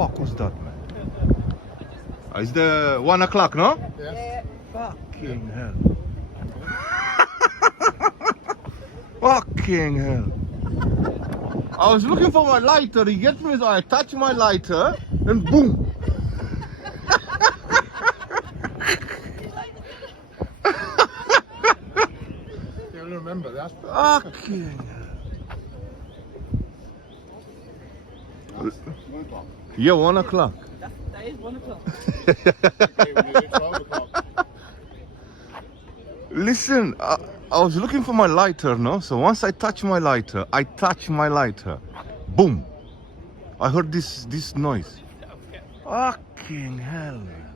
fuck was that, man? It's the 1 o'clock, no? Yeah. Fucking hell. Fucking hell. I was looking for my lighter, he gets me, so I touch my lighter, and boom. You remember that? Fucking hell. 1 o'clock. Yeah, 1 o'clock. That is 1 o'clock. Okay, we nearly 12 o'clock. Listen, I was looking for my lighter, no? So once I touch my lighter, boom. I heard this noise. Fucking hell, man.